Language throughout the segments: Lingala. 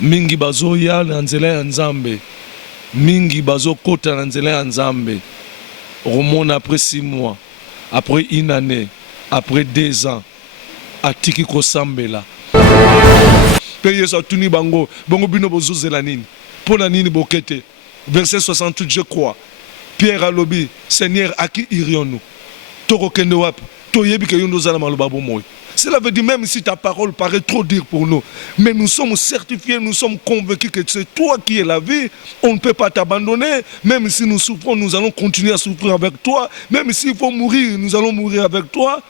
mingi bazoya na nzela ya Nzambe, mingi bazokota na nzela ya Nzambe. Romona après 6 mois, après 1 année, après 2 ans, atiki kosambela. Peye sa tuni bango bino bozuzela nini? Pona nini bokete? Verset 68, je crois. Pierre a lobi, Seigneur, à qui irions-nous? Toko kende wapi? Toyebi ke yondo zala maloba bomoy. Cela veut dire même si ta parole paraît trop dure pour nous, mais nous sommes certifiés, nous sommes convaincus que c'est toi qui es la vie. On ne peut pas t'abandonner. Même si nous souffrons, nous allons continuer à souffrir avec toi. Même s'il faut mourir, nous allons mourir avec toi.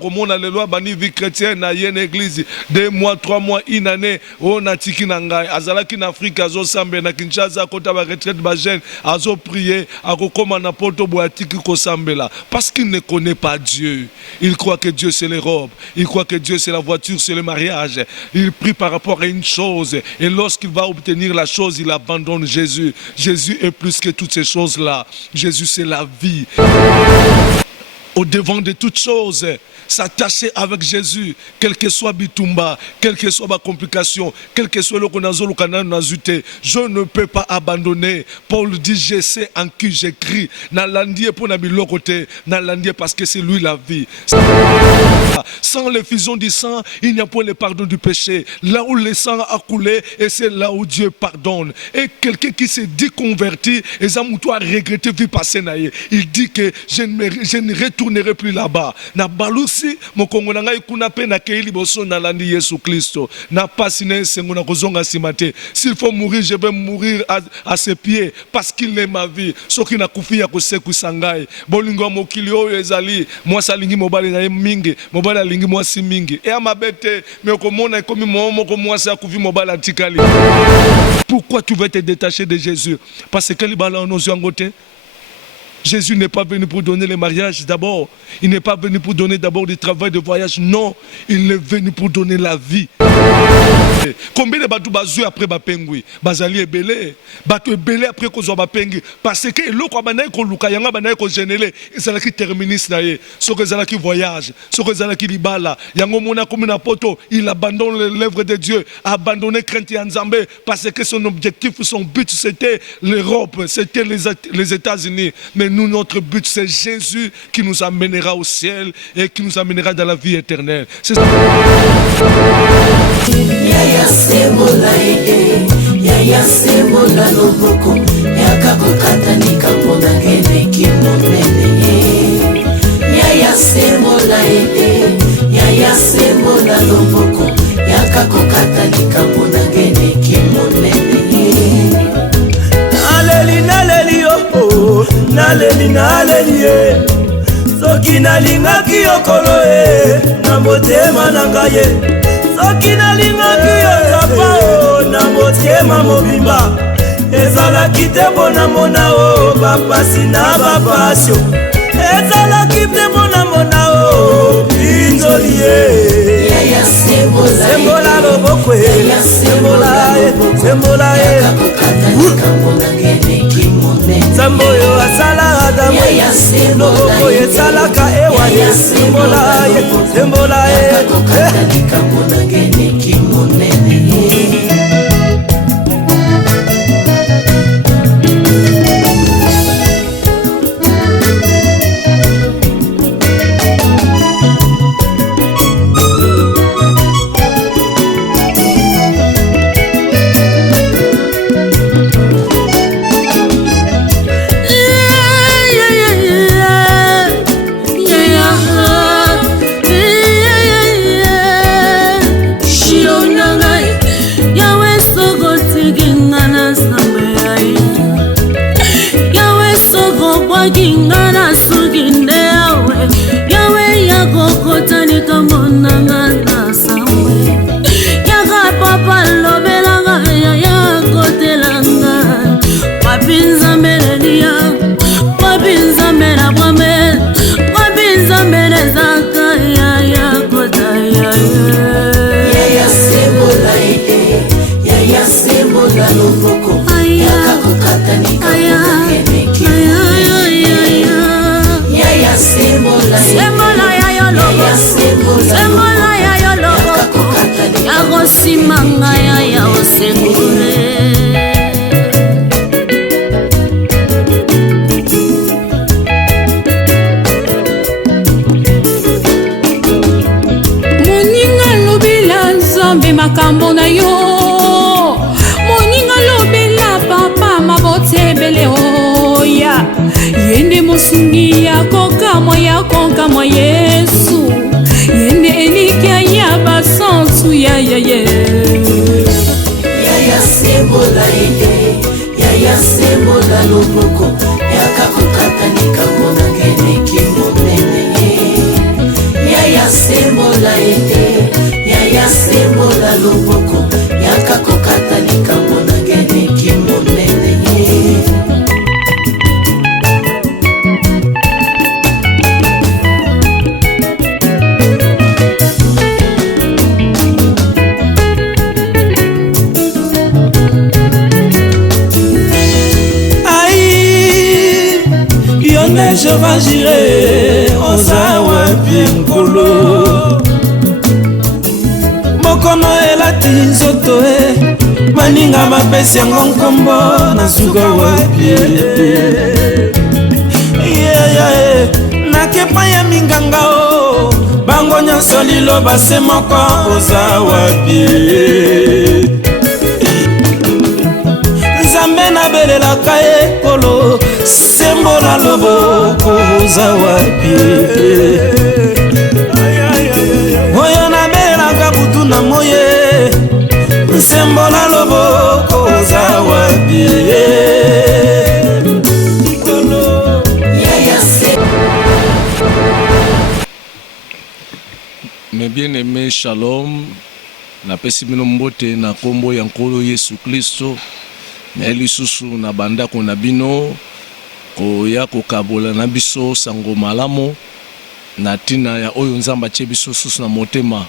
Comme on a les lois, bani vie chrétienne, na une église, 2 mois, 3 mois, 1 année, on a tiki nangai, azalaki en Afrique, azo sambe, na Kinshasa, kota ba retraite ba jeune, azo prier, ako koma na poto bo atiki ko sambe là, parce qu'il ne connaît pas Dieu. Il croit que Dieu c'est les robes, il croit que Dieu c'est la voiture, c'est le mariage. Il prie par rapport à une chose, et lorsqu'il va obtenir la chose, il abandonne Jésus. Jésus est plus que toutes ces choses là. Jésus c'est la vie. Au devant de toutes choses, s'attacher avec Jésus, quel que soit bitumba, quelle que soit ma complication, quel que soit le konazo, le canal nazute, je ne peux pas abandonner. Paul dit, je sais en qui j'écris. Na landier pour nabi côté, na landier parce que c'est lui la vie. Sans l'effusion du sang, il n'y a pas le pardon du péché. Là où le sang a coulé, et c'est là où Dieu pardonne. Et quelqu'un qui s'est dit converti, et ça m'a regretté vie passée naïe. Il dit que je ne retournerai plus là-bas. Na balusi, mon Congo na ngai kuna pe na keili boso na landi Yesu Christo. Na pasine sengo na kozonga simate. S'il faut mourir, je vais mourir à ses pieds parce qu'il est ma vie. Soki na kufia ko seku sangai. Bolingo mokili oyo ezali, moi salingi mobali na mingi, mobali alingi moi si mingi. Et amabete, mais komona komi momo ko moi sa kufi mobali antikali. Pourquoi tu veux te détacher de Jésus? Parce que libala ono zangote. Jésus n'est pas venu pour donner le mariage d'abord. Il n'est pas venu pour donner d'abord du travail de voyage. Non, il est venu pour donner la vie. Combien de bateaux bazou après bapengui? Bazali est belé. Bateau est belé après qu'on soit bapengui. Parce que l'eau quoi banaï qu'on luka yanga banaï qu'on génélé. Ils allaient qui terminissent naïe. Ce que ils qui voyage. Ce que ils qui libala. Yango mona comme une poto. Il abandonne l'œuvre de Dieu. Abandonné crainte et Nzambé. Parce que son objectif, son but c'était l'Europe. C'était les États-Unis. Mais nous, notre but, c'est Jésus qui nous amènera au ciel et qui nous amènera dans la vie éternelle. C'est ça. Yaya semola yaya semola loboko yakako katanika mona kene kimonene yaya semola loboko yakako katanika mona kene kimonene naleli yo naleli soki nalingaki yokolo na motema na ngai soki nalingaki yo nzapa na motema mobimba ezalaki te mpona mona o bapasi na bapasio ezalaki te mpona mona o pinzoli ye sembola loboko sembola nzambe oyo asala adamu loboko esalaka ewa ye sembola ye Kingana suginde yawe yawe yakokotani kamonanga na sawe yaka papa lobelanga yakotelanga wapinza meledia wapinza mela bwame wapinza mele zaka yakota yaya semola loboko yakakokatani kamonanga Semola ya yo lobo, semola ya yo lobo, nsima ngai ya osengole. Makambo na yo moninga lobela papa mabotebele oya yende mosungi ya kokamwa Yesu yende elikia ya basantu ya sembola ede ya sembola loboko yaka kokatanika mona ngene kimonene ya sembola ede ya sembola loboko yaka kokatanika mona ngene kimonene. Je vais girer ozawa pinkolo mokono elati nzoto maninga mapesi yango nkombo nazuka wapi nakepa ya minganga o bango nyonso liloba se moko oza wapi nzambe nabelelaka ekolo sembola loboko oza wapi oyo nabelelaka butu na moye sembola loboko oza wapi. Mes bien-aimés, shalom. Na pesi bino mbote na kombo ya nkolo Yesu Kristo. Na lisusu na bandako na bino koya kokabola na biso sango malamu na tina ya oyo nzamba tie biso susu na motema.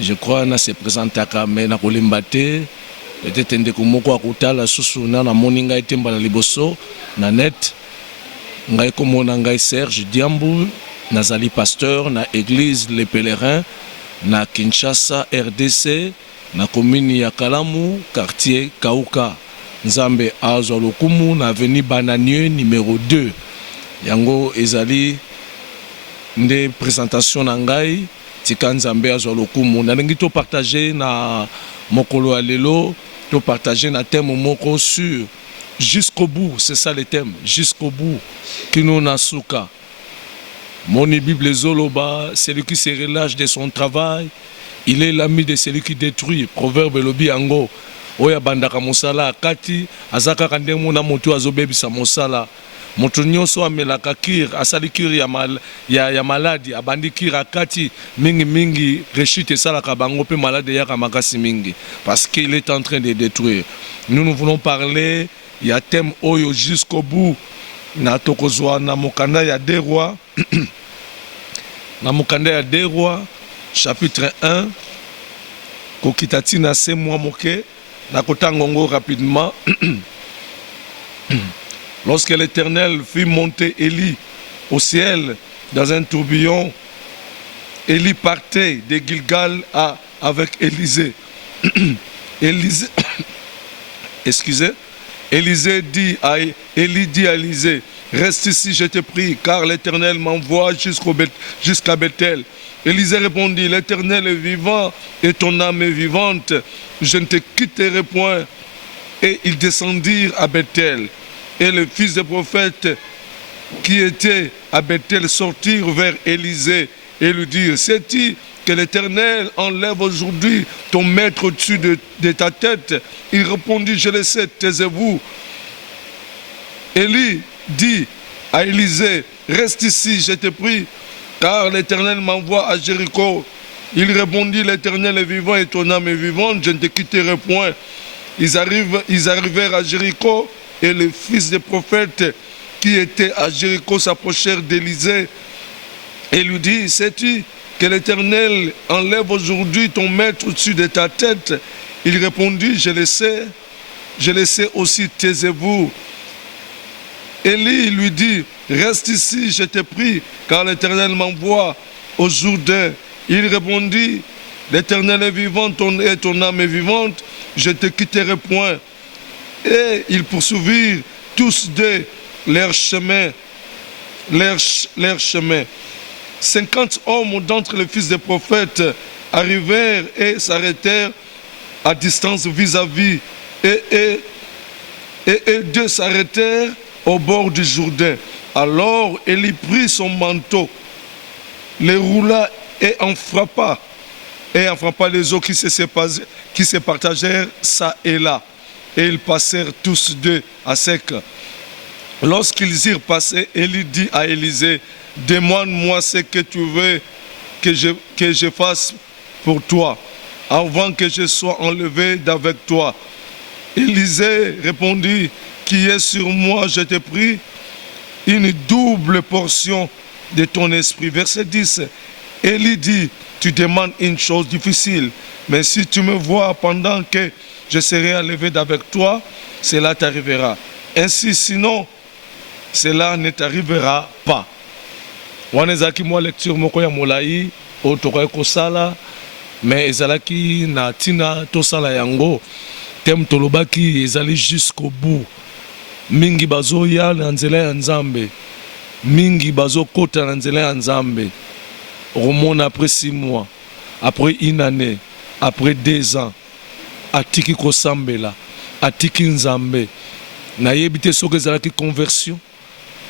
Je crois na se présentaka me na kolimba te peut-être ndeko moko akutala susu na moninga etembala liboso na net ngai komona ngai Serge Diambu nazali pasteur na église Les Pèlerins na Kinshasa RDC na commune ya Kalamu quartier Kauka. Nzambe azwa lokumu na avenue Bananier numéro 2. Yango ezali nde présentation na ngai tika Nzambe azwa lokumu. Nalingi to partager na mokolo alelo, to partager na thème moko sur jusqu'au bout, c'est ça le thème, jusqu'au bout. Kino nasuka. Moni Bible Zoloba, celui qui se relâche de son travail, il est l'ami de celui qui détruit. Proverbe lobi ango. Oya bandaka mosala akati azaka kande mona moto azobebisa mosala moto nyonso amelaka kir asali kir ya maladi abandi kir akati mingi rechute salaka bango pe malade yaka makasi mingi parce qu'il est en train de détruire. Nous voulons parler ya thème oyo jusqu'au bout na tokozwa na mokanda ya 2 rois na mokanda ya 2 rois chapitre 1 kokitati na se mois moke. Nakotangongo rapidement. Lorsque l'Éternel fit monter Élie au ciel dans un tourbillon, Élie partait de Gilgal avec Élisée. Élisée dit à Élisée, reste ici, je te prie, car l'Éternel m'envoie jusqu'à Bethel. Élisée répondit, l'Éternel est vivant et ton âme est vivante, je ne te quitterai point. Et ils descendirent à Bethel. Et les fils des prophètes qui étaient à Bethel sortirent vers Élisée et lui dirent, sais-tu que l'Éternel enlève aujourd'hui ton maître au-dessus de ta tête? Il répondit, je le sais, taisez-vous. Élie dit à Élisée, reste ici, je te prie, car l'Éternel m'envoie à Jéricho. Il répondit, l'Éternel est vivant et ton âme est vivante, je ne te quitterai point. Ils arrivèrent à Jéricho et les fils des prophètes qui étaient à Jéricho s'approchèrent d'Élisée et lui dit, sais-tu que l'Éternel enlève aujourd'hui ton maître au-dessus de ta tête? Il répondit, je le sais aussi, taisez-vous. Élie lui dit, reste ici, je te prie, car l'Éternel m'envoie au Jourdain. Il répondit, L'Éternel est vivant, ton âme est vivante, je ne te quitterai point. Et ils poursuivirent tous deux leur chemin. 50 hommes d'entre les fils des prophètes arrivèrent et s'arrêtèrent à distance vis-à-vis. Et deux s'arrêtèrent au bord du Jourdain. Alors Élie prit son manteau, les roula et en frappa les eaux qui se partagèrent ça et là. Et ils passèrent tous deux à sec. Lorsqu'ils eurent passé, Élie dit à Élisée, demande-moi ce que tu veux que je fasse pour toi, avant que je sois enlevé d'avec toi. Élisée répondit, qui est sur moi, je te prie, une double portion de ton esprit. Verset 10, Élie dit, tu demandes une chose difficile, mais si tu me vois pendant que je serai enlevé d'avec toi, cela t'arrivera. Ainsi, sinon, cela ne t'arrivera pas. Wana ezalaki mwa lecture moko ya molai oyo tokoki kosala, mais ezalaki na ntina tosala yango teme tolobaki ezali jusqu'au bout. Mingi bazoya na nzela ya Nzambe, mingi bazokota na nzela ya Nzambe. Romone après 6 mois, après une année, après 2 ans, atiki kosambela, atiki Nzambe. Nayebi te soki ezalaki conversion,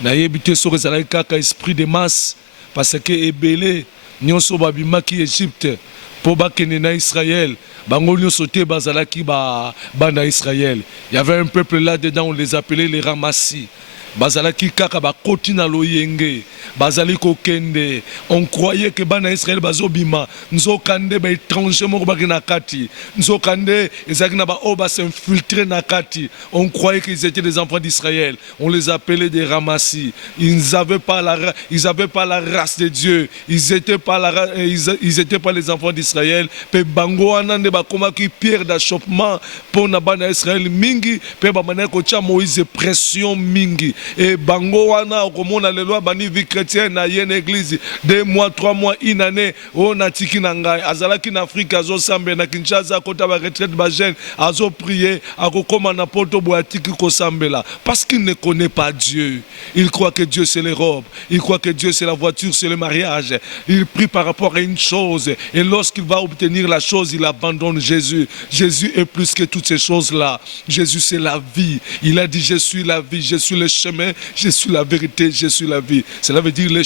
nayebi te soki ezalaki kaka esprit de masse, parce que ebele nyonso babimaki Égypte po bakende na Israël, bango nyonso te bazalaki bana Israël. Il y avait un peuple là dedans, on les appelait les ramassis. Bazalaki kaka bakoti na loyenge, bazali kokende. On croyait que bana Israël bazobima, nzokande ba étranger moko baki na kati, nzokande ezaki na ba oba s'infiltrer na kati. On croyait qu'ils étaient des enfants d'Israël. On les appelait des ramassis. Ils n'avaient pas la race de Dieu. Ils étaient pas les enfants d'Israël. Pe bango anande ba komaki pierre d'achoppement pour na bana Israël mingi, pe ba maneko cha Moïse pression mingi. Et bango wana okomona lelo bani vie chrétienne na yene église 2 mois 3 mois une année on a tiki na ngai azalaki na Afrique azo sambe na Kinshasa kota ba retraite ba jeune azo prier akokoma na poto boatiki ko sambela parce qu'il ne connaît pas Dieu. Il croit que Dieu c'est les robes, il croit que Dieu c'est la voiture, c'est le mariage. Il prie par rapport à une chose et lorsqu'il va obtenir la chose, il abandonne Jésus. Jésus est plus que toutes ces choses-là. Jésus c'est la vie. Il a dit je suis la vie, je suis le chemin, je suis la vérité, je suis la vie. Cela veut dire je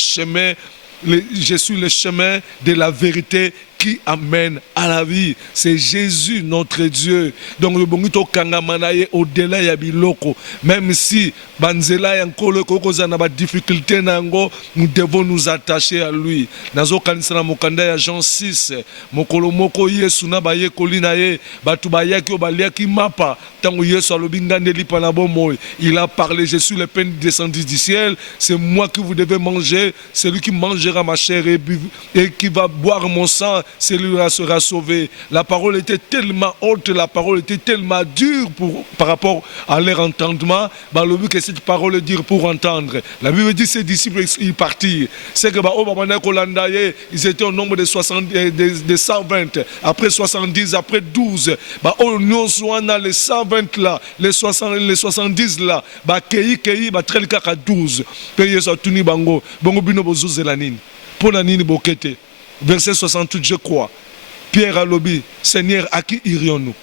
suis le chemin de la vérité qui amène à la vie. C'est Jésus notre Dieu. Donc le bonito kangamanaye au-delà ya biloko. Même si banzela yankolo kokoza na ba difficulté nango, nous devons nous attacher à lui. Nazo kanisa na mokanda ya Jean 6, mokolo moko Yesu na ba yekoli na ye, batu ba yaki o baliaki mapa, tango Yesu alobi ngande lipa na bomoy. Il a parlé, je suis le pain descendu du ciel, c'est moi que vous devez manger, celui qui mangera ma chair et qui va boire mon sang, celui-là sera sauvé. La parole était tellement haute, la parole était tellement dure par rapport à leur entendement. Que cette parole est dure pour entendre. La Bible dit que ces disciples ils partirent. C'est que ils étaient au nombre de 120. Après 70, après 12. Les 120 là, les 70 là, kei 12. Pour la nini bokete. Verset 68, je crois. Pierre a lobby, Seigneur, à qui irions-nous?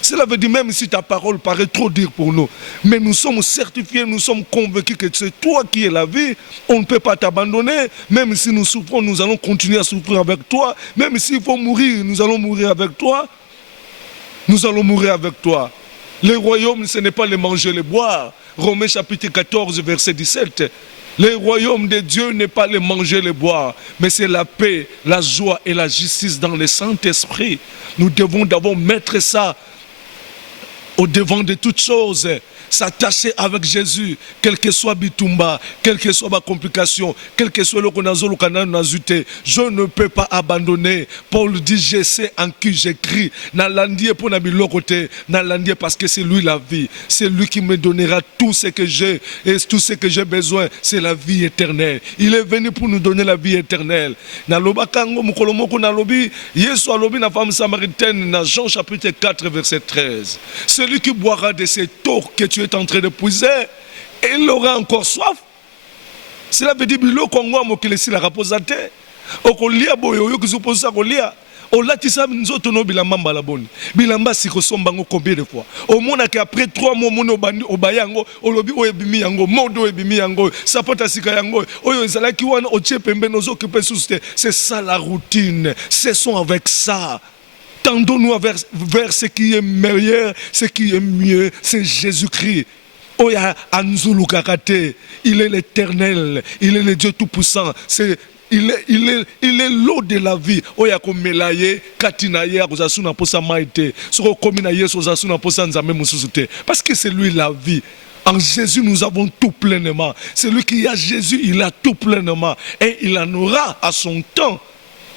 Cela veut dire même si ta parole paraît trop dure pour nous, mais nous sommes certifiés, nous sommes convaincus que c'est toi qui es la vie. On ne peut pas t'abandonner. Même si nous souffrons, nous allons continuer à souffrir avec toi. Même s'il faut mourir, nous allons mourir avec toi. Nous allons mourir avec toi. Le royaume, ce n'est pas le manger, le boire. Romains chapitre 14, verset 17. Le royaume de Dieu n'est pas le manger, le boire, mais c'est la paix, la joie et la justice dans le Saint-Esprit. Nous devons d'abord mettre ça au devant de toutes choses, s'attacher avec Jésus, quel que soit bitumba, quelle que soit ma complication, quel que soit le konazo kana nazute, je ne peux pas abandonner. Paul dit je sais en qui j'écris. Nalandie pour nabilo côté, nalandie parce que c'est lui la vie, c'est lui qui me donnera tout ce que j'ai et tout ce que j'ai besoin, c'est la vie éternelle. Il est venu pour nous donner la vie éternelle. Naloba kango mukolomoko nalobi, Yesu alobi na femme samaritaine dans Jean chapitre 4 verset 13. Celui qui boira de cette eau que tu es en train de puiser, il aura encore soif. Cela veut dire bilo kongo mokilesi la raposate. Okolia boyo yo kizuposa kolia. Olatisa nzoto no bilamba mbala boni. Bilamba sikosomba ngo combien de fois. Au monde qu'après 3 mois mono bandi obayango, olobi oyebimi yango, modo ebimi yango, sapota sika yango. Oyo ezalaki wana otie pembe nozo occupé sous. C'est ça la routine. Cessons avec ça. Tendons-nous vers ce qui est meilleur, ce qui est mieux, c'est Jésus-Christ. Oya Anzulu Kakate, il est l'éternel, il est le Dieu tout-puissant, il est l'eau de la vie. Oya komelaye, katinaye, akosasuna posa maite, soko kominaye, sosasuna posa nzame mususute. Parce que c'est lui la vie. En Jésus, nous avons tout pleinement. Celui qui a Jésus, il a tout pleinement. Et il en aura à son temps.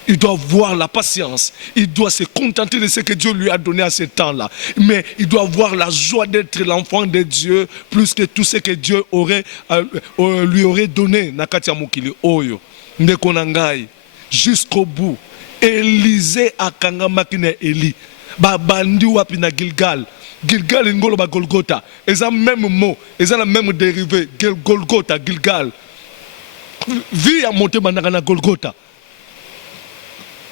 Il doit voir la patience. Il doit se contenter de ce que Dieu lui a donné à ce temps-là. Mais il doit voir la joie d'être l'enfant de Dieu plus que tout ce que Dieu lui aurait donné. Nakati ya mokili oyo. Ndeko nangai. Jusqu'au bout. Élisée akangamaki na Eli. Babandi wapi na Gilgal. Gilgal ngolo ba Golgotha. Eza même mot. Eza la même dérivé. Golgotha, Gilgal. Vie a monté bandaka na Golgotha.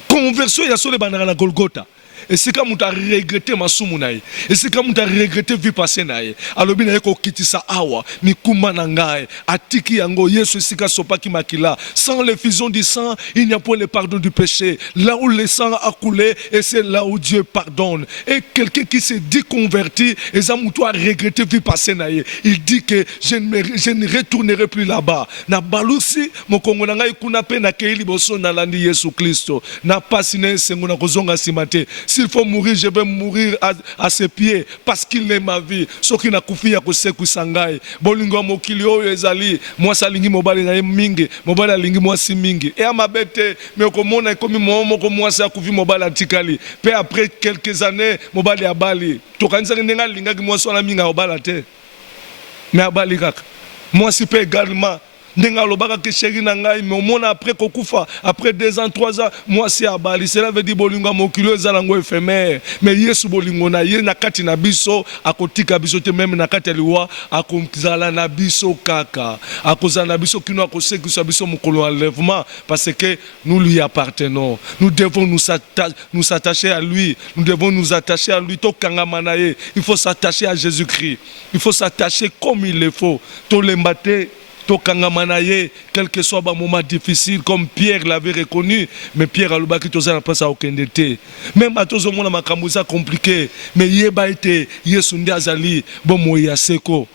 Conversion ya sole bandaka na Golgotha. Et c'est comme tu as regretté ma soumunaï. Et c'est comme tu as regretté vie passée naïe. Alors bien ko kitisa awa ni kumana ngai atiki yango Yesu sika sopaki makila. Sans l'effusion du sang, il n'y a pas le pardon du péché. Là où le sang a coulé, et c'est là où Dieu pardonne. Et quelqu'un qui s'est dit converti, et ça moutou a regretté vie passée naïe. Il dit que je ne retournerai plus là-bas. Na balusi mo kongo na ngai kuna pe na keili boso na landi Yesu Kristo. Na pasine sengo na kozonga simate. S'il faut mourir, je vais mourir à ses pieds parce qu'il est ma vie. Ce qui n'a koufi ya koseku sangai. Bolingo mokili oyo ezali. Moi salingi mobali na mingi, mobali alingi moi si mingi. Et à ma bête, mais komona komi moko moi sa koufi mobali atikali. Puis après quelques années, mobali abali. To kanisa ndenga linga ki moi so na minga obala te. Mais abali kaka. Moi si pe également Ndenga lobaka ke chéri na ngai mais au moins après kokufa après 2 ans 3 ans moi c'est abali cela veut dire bolingo mokilo ezalango éphémère mais Yesu bolingo na ye na kati na biso akotika biso te même na kati liwa akozala na biso kaka akozala na biso kino akosekisa biso mokolo enlèvement parce que nous lui appartenons. Nous devons nous attacher à lui, nous devons nous attacher à lui tokangama na ye. Il faut s'attacher à Jésus-Christ, il faut s'attacher comme il le faut to lembate. Quel que soit un moment difficile, comme Pierre l'avait reconnu, mais Pierre a le baki toza na place à aucun été. Même à tous au monde makambuza compliqué, mais yeba été yesundi azali bon moya seko.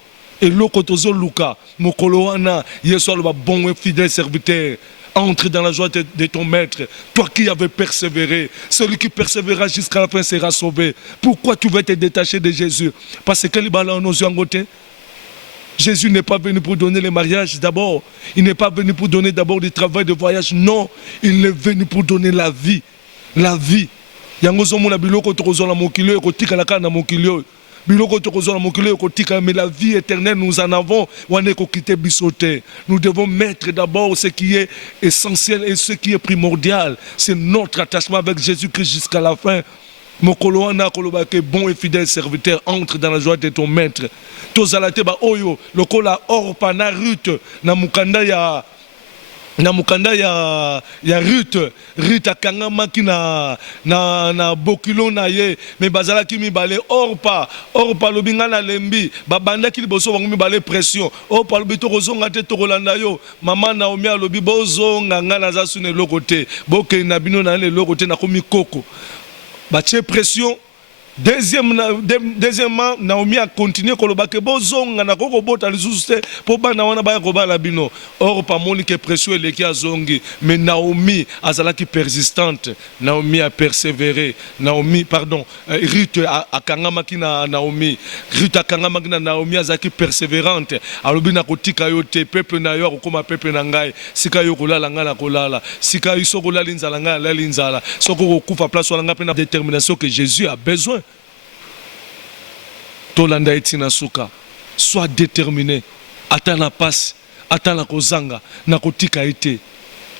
Et loko tozo luka mokolo wana yesu aloba bon et fidèle serviteur. Entre dans la joie de ton maître. Toi qui avais persévéré, celui qui persévérera jusqu'à la fin sera sauvé. Pourquoi tu veux te détacher de Jésus? Parce que les balans nos yeux en côté. Jésus n'est pas venu pour donner le mariage d'abord. Il n'est pas venu pour donner d'abord du travail de voyage. Non, il est venu pour donner la vie. La vie. Mais la vie éternelle, nous en avons. Nous devons mettre d'abord ce qui est essentiel et ce qui est primordial. C'est notre attachement avec Jésus-Christ jusqu'à la fin. Mokoloana kolobake bon et fidèle serviteur, entre dans la joie de ton maître. Tozalate ba oyo lokola Orpa na Ruth na mukanda ya Ruth akangamaki na bokilo na ye me bazalaki mibale Orpa lobinga na lembi babandaki liboso bango mibale pression Orpa lobi to kozonga te to kolanda yo mama Naomi alobi bozonga nga naza sune lokote boke na bino na le lokote na komi koko batie pression Deuxièmement, Naomi a continué koloba ke bozonga na koko bota lisusu te po bana wana baya kobala bino. Or pamoni ke pression eleki azongi, mais Naomi azalaki persistante. Naomi a persévéré. Ruth akangamaki na Naomi. Ruth akangamaki na Naomi azalaki persévérante. Alobi na kotika yo te peuple na yo akoma peuple na ngai. Sika yo kolala nga na kolala. Sika yo soko la linzala nga la linzala. Soko kokufa place wana nga pe na détermination que Jésus a besoin. Tolanda etina suka, sois déterminé. Ata na passe, ata na kozanga, na kotika ete.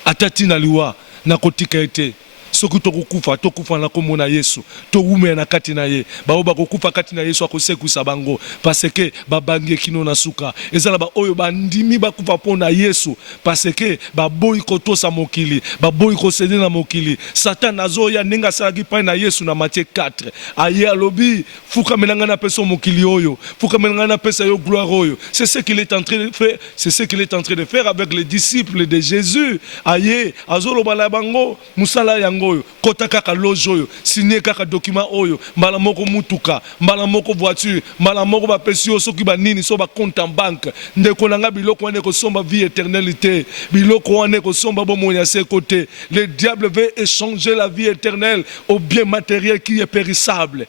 Ata tina liwa, na kotika ete. Soki tokufa na komona Yesu, to ume na kati na ye. Baoba kokufa kati na Yesu akosekuisa bango parce que babangi kino na suka. Ezala ba oyo bandimi bakufa pona Yesu parce que baboyi kotosa mokili, baboyi kosede na mokili. Satan azoya ninga salaki pa na Yesu na Matthieu 4. Aye alobi fuka menanga na peso mokili oyo, fuka menanga na pesa yo gloire oyo. C'est ce qu'il est en train de faire, c'est ce qu'il est en train de faire avec les disciples de Jésus. Aye azolo bala bango musala yango kota kaka loge oyo, signé kaka document oyo, mbala moko mutuka, mbala moko voiture, mbala moko ba pesi yo soki ba nini so ba compte en banque. Ndeko nanga biloko wane ko somba vie éternalité, biloko wane ko somba bomo ya se côté. Le diable veut échanger la vie éternelle au bien matériel qui est périssable.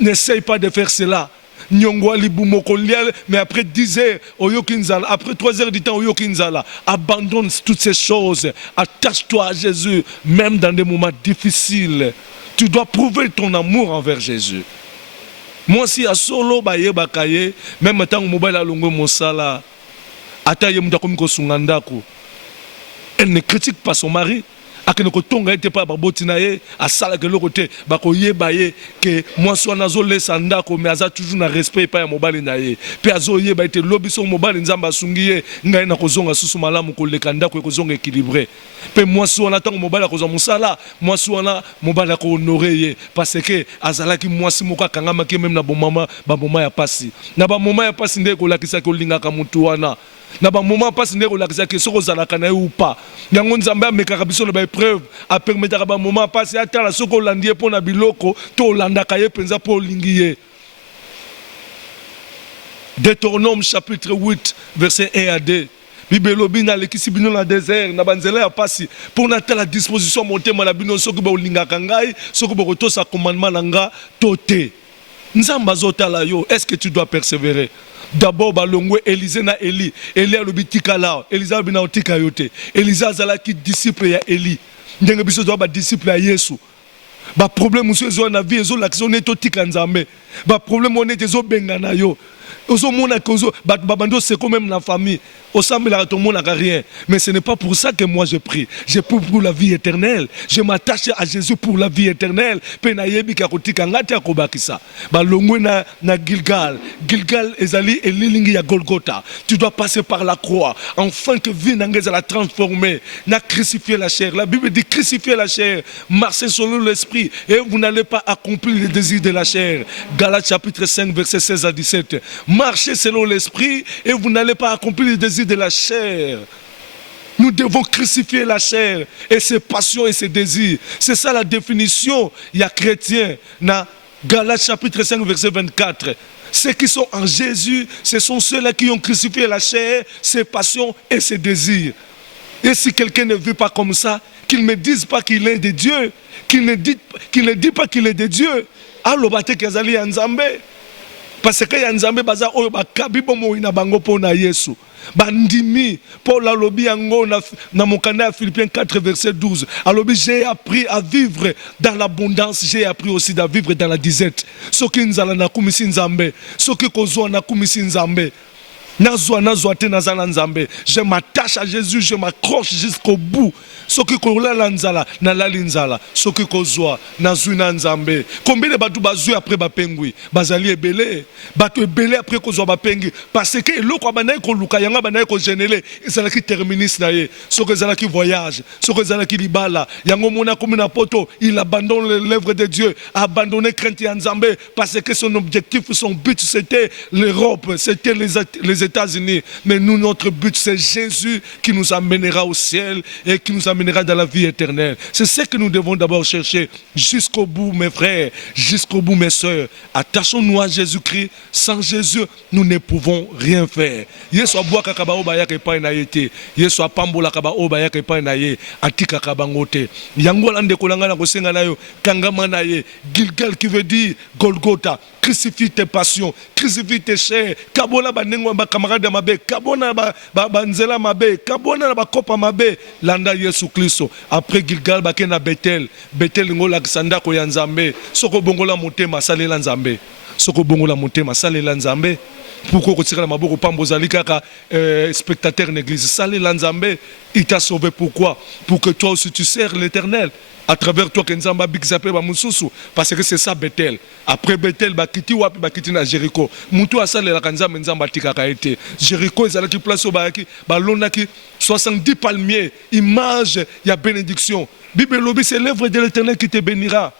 N'essaye pas de faire cela. Mais après 10 heures, après 3 heures du temps, abandonne toutes ces choses. Attache-toi à Jésus, même dans des moments difficiles. Tu dois prouver ton amour envers Jésus. Moi, si à solo, même tant que mobile a longo mosala, elle ne critique pas son mari. Akene ko tonga ete pa baboti na ye asala ke loko te bako yeba ye ke mwasi wana azolesa ndako me aza toujours na respect pa ya mobali na ye pe azoyeba ete lobi so mobali nzamba asungi ye ngai na kozonga susu malamu koleka ndako ekozonga équilibré pe mwasi wana tango mobali akozwa musala mwasi wana mobali ako honorer ye parce que azalaki mwasi moko akangamaki même na bomama ya pasi na ba moma ya pasi nde kolakisa ke olingaka mutu wana na ba moment pas ndeko lakisa ke soko zalaka na ou pas yango nzambe amekaka biso na ba épreuve a permettre ba moment pas ata la soko landie pona biloko to landaka ye penza po lingiye. Deutéronome chapitre 8 verset 1 à 2. Bibelobi na lekisi bino na désert na banzela ya pasi pour na la disposition monter na bino soko ba lingaka ngai soko ba kotosa commandement na nga tote. Nzamba zotala yo, est-ce que tu dois persévérer? D'abord balongwe Élisée na Élie a le bitika là Élisa bina otika yote Élisa azalaki disciple ya Élie ndenge biso zo ba disciple ya Yesu ba problème muso zo na vie zo l'action neto tika nzambe ba problème on était zo benga na yo ozo mona kozo ba bando c'est quand même la famille au semble la tout monde n'a rien mais ce n'est pas pour ça que moi je prie pour la vie éternelle je m'attache à Jésus pour la vie éternelle pe na yebi ka kotika ngati akobakisa ba longwe na Gilgal ezali elilingi ya Golgotha tu dois passer par la croix afin que vie n'engage à la transformer na crucifier la chair. La Bible dit crucifier la chair, marcher selon l'esprit et vous n'allez pas accomplir les désirs de la chair. Galates chapitre 5 verset 16 à 17. Marchez selon l'esprit et vous n'allez pas accomplir les désirs de la chair. Nous devons crucifier la chair et ses passions et ses désirs. C'est ça la définition. Il y a chrétien dans Galates chapitre 5 verset 24. Ceux qui sont en Jésus, ce sont ceux-là qui ont crucifié la chair, ses passions et ses désirs. Et si quelqu'un ne vit pas comme ça, qu'il ne dise pas qu'il est de Dieu, qu'il ne dit pas qu'il est de Dieu. Alors, Kazali Nzambe. Parce que Nzambe baza oyo bakabi bomo ina bango pona Yesu. Bandimi Paul alobi yango na mokanda ya Philippiens 4 verset 12. Alobi j'ai appris à vivre dans l'abondance, j'ai appris aussi à vivre dans la disette. Soki nzala na kumisi Nzambe, soki kozwa na kumisi Nzambe. Je m'attache à Jésus, je m'accroche jusqu'au bout. Soki kolala nzala na lali nzala, soki kozwa nazuna nzambe. Combien de batu bazui après bapengui, bazali ebele, batu ebele après kozwa bapengi parce que eloko banayi ko luka yanga banayi ko genele, ezalaki terminus na ye. Soki ezalaki voyage, soki ezalaki libala, yango mona comme na poto, il abandonne l'œuvre de Dieu, a abandonné crainte ya nzambe parce que son objectif, son but c'était l'Europe, c'était les États-Unis. Mais nous, notre but, c'est Jésus qui nous amènera au ciel et qui nous amènera dans la vie éternelle. C'est ce que nous devons d'abord chercher jusqu'au bout, mes frères, jusqu'au bout, mes sœurs. Attachons-nous à Jésus-Christ. Sans Jésus, nous ne pouvons rien faire. Yesu abwa kakaba obaya kepa na yete. Yesu apambola kaba obaya kepa na ye. Atika kabangote. Yango lande kolanga na kosenga na yo. Kangama na ye. Gilgal qui veut dire Golgotha. Crucifie tes passions, crucifie tes chairs. Kabona banengo ba camarade mabe, kabona ba nzela mabe, kabona ba kopa mabe. Landa Yesu Kristo. Après Gilgal ba kena Bethel, Bethel ngola kisanda ko ya Nzambe. Soko bongola motema salela Nzambe. Soko bongola motema salela Nzambe. Pourquoi retirer la maboko pambozali kaka spectateur d'église salela Nzambe. Il t'a sauvé pourquoi? Pour que toi aussi tu sers l'Éternel. À travers toi, Kenzamba Bixapé Bamususu, parce que c'est ça Bethel. Après Bethel, Bakiti Wapi Bakiti na Jéricho. Moutou Asa la Kanza Menzamba Tikaka été. Jéricho, ils allaient qui place au Bayaki, Balonaki, 70 palmiers, image, il y a bénédiction. Bible Lobby, c'est l'œuvre de l'Éternel qui te bénira.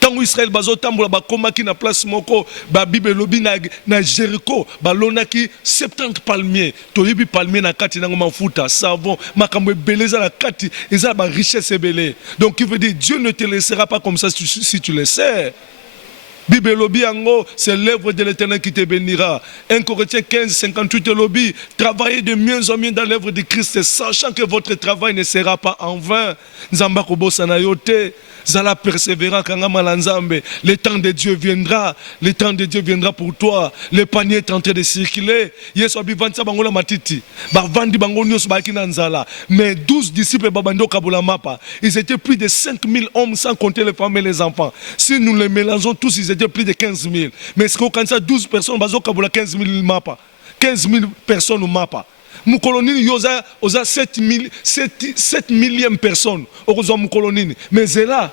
Tant Israël bazo tambola ba komaki na place moko ba Bible Lobby na Jéricho balonaki 70 palmiers toyebi palmier na kati na mafuta savon makambo beleza na kati eza ba richesse belé. Donc il veut dire Dieu ne te laissera pas comme ça si tu le sais. Bible Lobby ango, c'est l'œuvre de l'Éternel qui te bénira. 1 Corinthiens 15, 58 Lobby, travaillez de mieux en mieux dans l'œuvre de Christ, sachant que votre travail ne sera pas en vain. Nzamba kobo sanayote. Zala persévérant kangama lanzambe. Le temps de Dieu viendra. Le temps de Dieu viendra pour toi. Le panier est en train de circuler. Yesu abivansa bangola matiti. Bavandi bangonyo subakina nzala. Mais 12 disciples babando kabula mapa. Ils étaient plus de 5000 hommes sans compter les femmes et les enfants. Si nous les mélangeons tous, ils étaient plus de 15 000. Mais ce qu'on ça 12 personnes bazo kabula 15 000 mapa. 15 000 personnes au mapa. Moukolonini yoza 7 millième personne okozwa moukolonini mais zela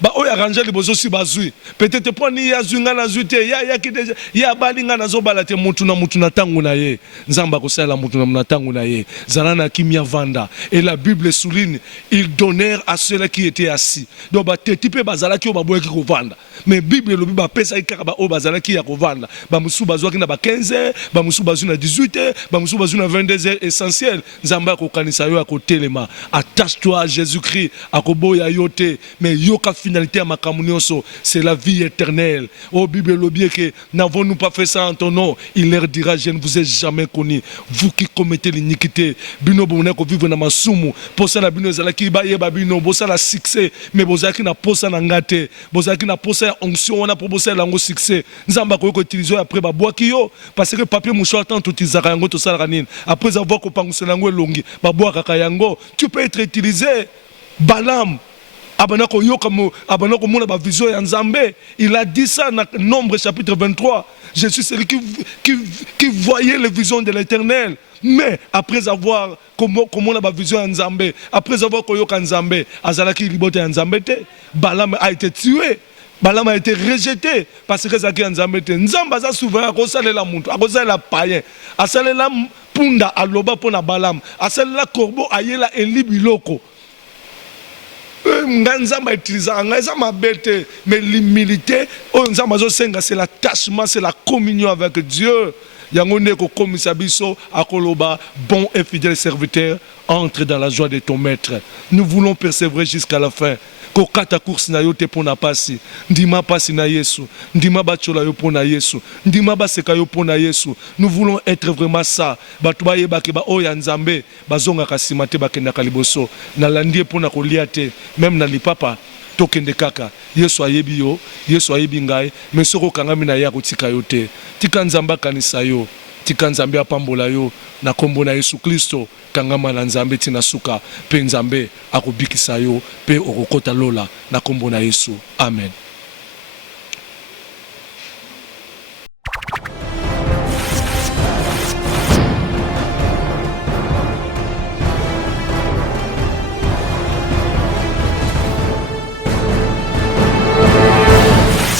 ba oya rangé les bozo si bazui peut-être pas ni ya zunga na zute ya ki deja ya balinga na zo balate mutu na tangu na ye nzamba ko sala mutu na tangu na ye zalana kimia vanda et la Bible souligne ils donnèrent à ceux qui étaient assis donc ba tetipe bazala ki obaboye ki ko vanda mais Bible lobi ba pesa ikaka ba o bazala ki ya ko vanda ba musu bazwa ki na ba 15h ba musu bazu na 18h ba musu bazu na 22h essentiel nzamba ko kanisa yo akotelema attache-toi à Jésus-Christ akoboya yote mais yoka finalité à makamunioso c'est la vie éternelle. Oh Bible lobi que n'avons-nous pas fait ça en ton nom? Il leur dira je ne vous ai jamais connu. Vous qui commettez l'iniquité. Bino bonne ko vivre na masumu. Posa na bino zala ki ba yeba bino bosa la succès mais bozaki na posa na ngate. Bozaki na posa onction on a proposé la ngo succès. Nzamba ko utiliser après ba boaki yo parce que papier mouchoir tant tout izaka yango to sala kanine. Après avoir ko pangusana ngo longi ba boaka kayango. Tu peux être utilisé. Balaam Abanako yokamu, abanako mona ba vision ya Nzambe. Il a dit ça dans Nombre chapitre 23. Je suis celui qui voyait les visions de l'Éternel. Mais après avoir comment on a ba vision ya Nzambe, après avoir koyoka Nzambe, azalaki libote ya Nzambe te, Balaam a été tué. Balaam a été rejeté parce que Zaki Nzambe te. Nzamba za souverain akosalela muntu, akosalela païen. Asalela punda aloba pona Balaam, asalela corbeau ayela elibiloko. Nzamba utilisa ngazama bête mais l'humilité c'est l'attachement, c'est la communion avec Dieu. Yangone ko komisa biso akoloba bon et fidèle serviteur, entre dans la joie de ton maître. Nous voulons persévérer jusqu'à la fin. Kokata course na yo te pona pasi ndima pasi na Yesu ndima bachola yo pona Yesu ndima baseka yo pona Yesu. Nous voulons être vraiment ça batu ba yeba ke ba oya Nzambe bazonga kasima te bakenda kaliboso na landie pona kolia te même na lipapa tokende kaka Yesu ayebi yo Yesu ayebi ngai mais soko kangami na ya kotika yo te tika Nzamba kanisa yo tika Nzambe apambola yo na kombo na Yesu Kristo kangama na Nzambe tina suka pe Nzambe akobikisa yo pe okokota lola na kombo na Yesu amen.